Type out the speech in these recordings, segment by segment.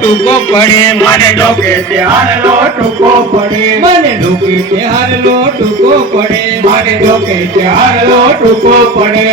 टूको पड़े माने डोके त्यार लो टूको पड़े माने डोके त्यार लो टूको पड़े माने डोके त्यार लो टूको पड़े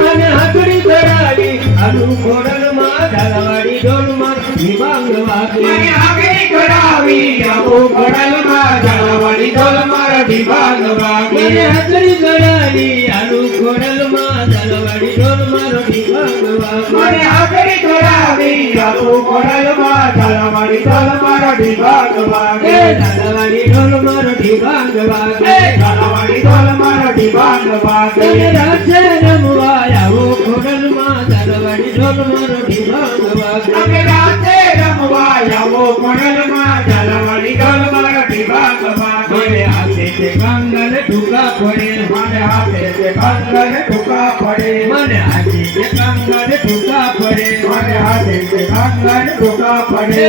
माने हकड़ी करावी आलू कोडल मा झालवाड़ी ढोल मा दिवांग वागे माने हकड़ी करावी आलू कोडल मा झालवाड़ी ढोल मा दिवांग वागे माने हकड़ी करावी आलू कोडल मा झालवाड़ी ढोल मा दिवांग वागे माने हकड़ी करावी आलू कोडल मा झालवाड़ी ढोल मा दिवांग वागे झालवाड़ी ढोल मा दिवांग वागे झालवाड़ी ढोल मा दिवांग वागे राजे रमवा आવો કોડલ માં ઝાલવાડી ઢોલ મારો ઢીભાંગ વાગે અમે રાતે રમવા આવો કોડલ માં ઝાલવાડી ઢોલ મારો ઢીભાંગ વાગે મારે હાથે તે કંગલ ઠુકા પડે મારે હાથે તે કંગલ ઠુકા પડે મારે હાથે તે કંગલ ઠુકા પડે મારે હાથે તે કંગલ ઠુકા પડે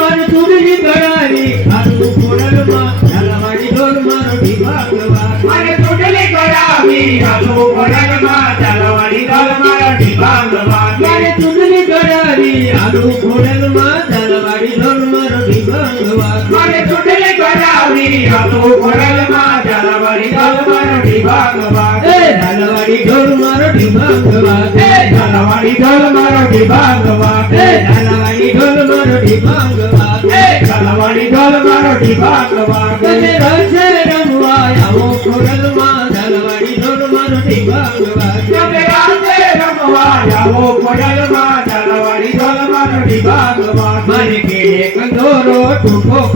મારી ચૂડી કરાવી આલુ કોડલ માં ઝાલવાડી ઢોલ મારો ઢીભાંગ વાગે મારે ચૂડી કરાવી આલુ કોડલ માં ઝાલવાડી ઢોલ મારો ઢીભાંગ વાગે મારે ચૂડી કરાવી આલુ કોડલ માં ઝાલવાડી ઢોલ મારો ઢીભાંગ વાગે મારે ચૂડી કરાવી આલુ કોડલ માં ઝાલવાડી ઢોલ મારો ઢીભાંગ વાગે ઝાલવાડી ઢોલ મારો ઢીભાંગ વાગે ઝાલવાડી ઢોલ મારો ઢીભાંગ વાગે ઝાલવાડી ઢોલ મારો ઢીભાંગ વાગે ઝાલવાડી ઢોલ મારો ઢીભાંગ વાગે રસે રમવા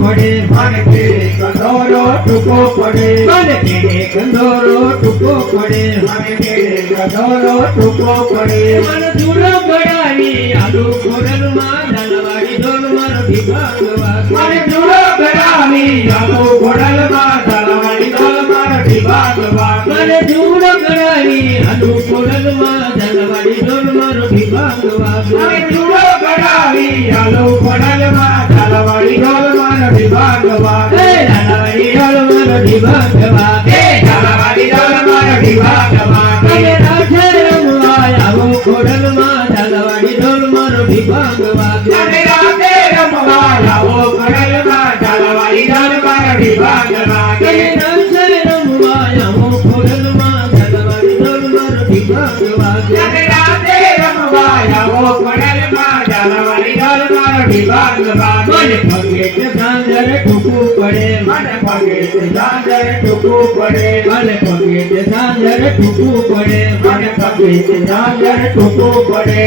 પડે મને કેડે કંદોરો ટૂંકો પડે મને કેડે કંદોરો ટૂંકો પડે મને કેડે કંદોરો ટૂંકો પડે મને ધૂળો ગળાવી આલુ ખોડલમાં ઝાલવાડી ઢોલ મારો વિભાગ વાગે મને ધૂળો ગળાવી આલુ ખોડલમાં ઝાલવાડી ઢોલ મારો વિભાગ વાગે મને ધૂળો ગળાવી આલુ ખોડલમાં ઝાલવાડી ઢોલ મારો વિભાગ વાગે મને ધૂળો ગળાવી આલુ ખોડલમાં ઝાલવાડી ઢોલ મારો વિભાગ વાગે ઝાલવાડી ઢોલ મારો વિભાગ વાગે ઝાલવાડી ઢોલ મારો વિભાગ વાગે મને રાધે રમવા આવો ખોડલમાં ઝાલવાડી ઢોલ મારો વિભાગ વાગે મને રાધે રમવા આવો ખોડલમાં ઝાલવાડી ઢોલ મારો વિભાગ વાગે મને રાધે રમવા આવો ખોડલમાં ઝાલવાડી ઢોલ મારો વિભાગ વાગે મને રાધે રમવા આવો ખોડલમાં ઝાલવાડી ઢોલ મારો વિભાગ વાગે મને પગે તે ઝાંઝર ઠૂકવું પડે મને પગે તે ઝાંઝર ટૂંકું પડે મને પગે તે ઝાંઝર ઠૂકવું પડે મને પગે તે ઝાંઝર ટૂંકું પડે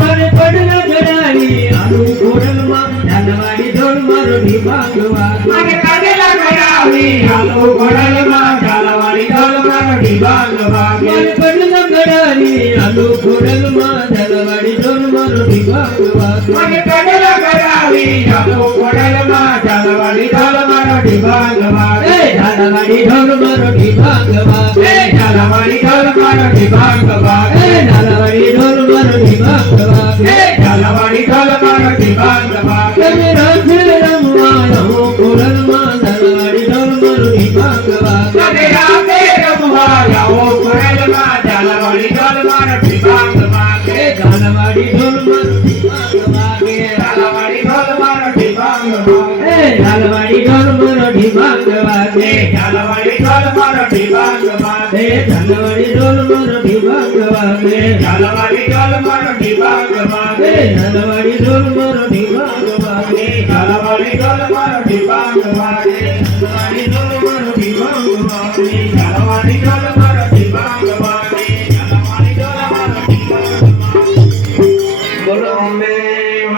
મને પડલા ગળાવી આલુ ખોડલમાં ઝાલવાડી ઢોલ મારો વિભાગ વાગે મને કડલા ગળાવી આલુ ખોડલમાં ઝાલવાડી ઢોલ મારો વિભાગ વાગે મને પડલા ગળાવી આલુ ખોડલમાં ઝાલવાડી ઢોલ મારો વિભાગ વાગે મને કડલા ગળાવી આલુ ખોડલમાં ઝાલવાડી ઢોલ મારો વિભાગ વાગે ઝાલવાડી ઢોલ મારો વિભાગ વાગે ઝાલવાડી ઢોલ મારો વિભાગ વાગે ઝાલવાડી ઢોલ મારો વિભાગ વાગે ઝાલવાડી ઢોલ મારો વિભાગ વાગે તમે રાધે રમવા આવો ખોડલમાં ઝાલવાડી ઢોલ મારો વિભાગ વાગે મને રાધે રમવા આવો ખોડલમાં ઝાલવાડી ઢોલ મારો વિભાગ વાગે ઝાલવાડી ઢોલ મારો વિભાગ વાગે ઝાલવાડી ઢોલ મારો વિભાગ વાગે ઝાલવાડી ઢોલ મારો વિભાગ વાગે ઝાલવાડી ઢોલ મારો વિભાગ વાગે ઝાલવાડી ઢોલ મારો વિભાગ વાગે ઝાલવાડી ઢોલ મારો વિભાગ વાગે ઝાલવાડી ઢોલ મારો વિભાગ વાગે ઝાલવાડી ઢોલ મારો વિભાગ વાગે